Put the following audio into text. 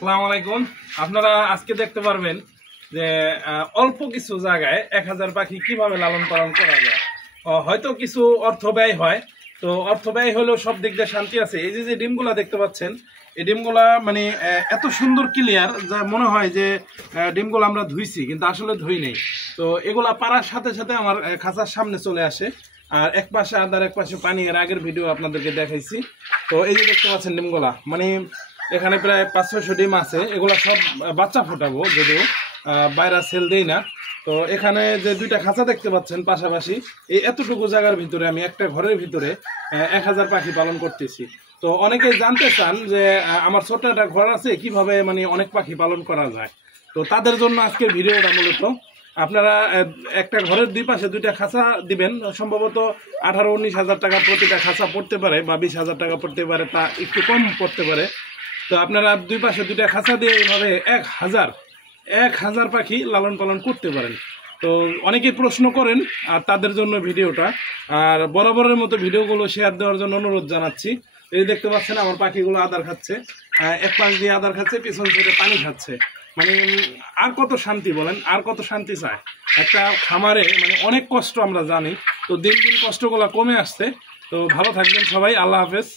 আসসালামু আলাইকুম। আপনারা আজকে দেখতে পারবেন যে অল্প কিছু জায়গায় 1000 পাখি কিভাবে লালন পালন করা যায়। হয়তো কিছু অর্থ ব্যয় হয়, তো অর্থ ব্যয় হলেও সব দিক দিয়ে শান্তি আছে। এই যে ডিমগুলা দেখতে পাচ্ছেন, এই ডিমগুলা মানে এত সুন্দর ক্লিয়ার যা মনে হয় যে ডিমগুলো আমরা ধুইছি, কিন্তু আসলে ধুই নেই। তো এগুলা পাড়ার সাথে সাথে আমার খাঁচার সামনে চলে আসে, আর এক পাশে আদার এক পাশে পানি। এর আগের ভিডিও আপনাদেরকে দেখাইছি। তো এই যে দেখতে পাচ্ছেন ডিমগুলা, মানে এখানে প্রায় 500-600 ডিম আছে। এগুলা সব বাচ্চা ফোটাবো, যদিও বাইরে সেল দেই না। তো এখানে যে দুইটা খাঁচা দেখতে পাচ্ছেন পাশাপাশি, এই এতটুকু জায়গার ভিতরে আমি একটা ঘরের ভিতরে 1000 পাখি পালন করতেছি। তো অনেকেই জানতে চান যে আমার ছোট একটা ঘর আছে, কিভাবে মানে অনেক পাখি পালন করা যায়। তো তাদের জন্য আজকের ভিডিওটা মূলত। আপনারা একটা ঘরের দুই পাশে দুইটা খাঁচা দিবেন, সম্ভবত 18-19 হাজার টাকা প্রতিটা খাঁচা পড়তে পারে, বা 20,000 টাকা পড়তে পারে, তা একটু কম পড়তে পারে। তো আপনারা দুই পাশে দুইটা খাঁচা দিয়ে এইভাবে 1000 পাখি লালন পালন করতে পারেন। তো অনেকেই প্রশ্ন করেন, আর তাদের জন্য ভিডিওটা। আর বরাবরের মতো ভিডিওগুলো শেয়ার দেওয়ার জন্য অনুরোধ জানাচ্ছি। এই দেখতে পাচ্ছেন আমার পাখিগুলো আদার খাচ্ছে, এক পাশ দিয়ে আদার খাচ্ছে, পিছন থেকে পানি খাচ্ছে। মানে আর কত শান্তি বলেন, আর কত শান্তি চায় একটা খামারে। মানে অনেক কষ্ট আমরা জানি, তো দিন দিন কষ্টগুলো কমে আসছে। তো ভালো থাকবেন সবাই, আল্লাহ হাফেজ।